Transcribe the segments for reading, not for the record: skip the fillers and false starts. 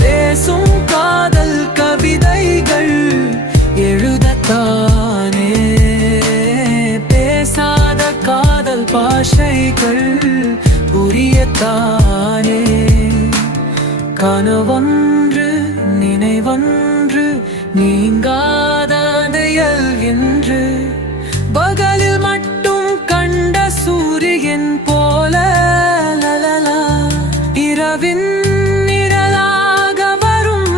பேசும் காதல் கவிதைகள் எழுதத்தானே, பேசாத காதல் பாஷைகள் புரியத்தானே. கனவொன்று நினைவொன்று நீங்காதது என்று பகலில் மட்டும் கண்ட சூரியன் போல இரவின் நிழலாக வரும்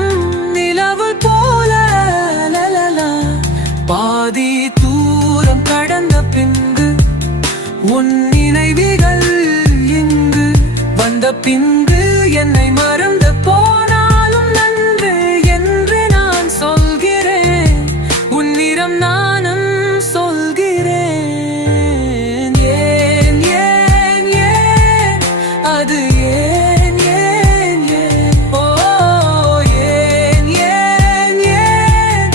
நிலவு போல பாதி தூரம் கடந்த பின்பு உன் நினைவுகள் இங்கு வந்த பின்பு என்னை மறந்து போனாலும் நன்று என்று நான் சொல்கிறேன். உன்னிடம் நானும் சொல்கிறேன். ஏன் ஏன் ஏன் அது ஏன் ஏன் ஏன் ஓ ஏன் ஏன் ஏன்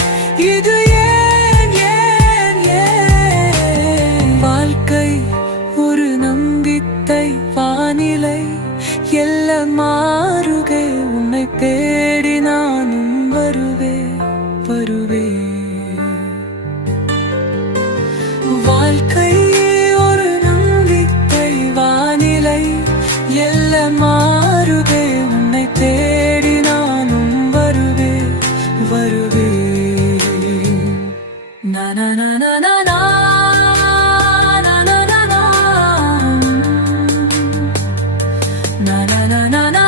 இது ஏன் ஏன் ஏன். வாழ்க்கை ஒரு நம்பிக்கை வானிலை எல்லாம் மாறுகை, உன்னை தேடி நானும் வருவேன் வருவேன். வாழ்க்கை ஒரு நம்பிக்கை வானிலை எல்லாம் மாறுகை, உன்னை தேடி நானும் வருவேன் வருவேன். நா நா நா நா நா நா na na na na na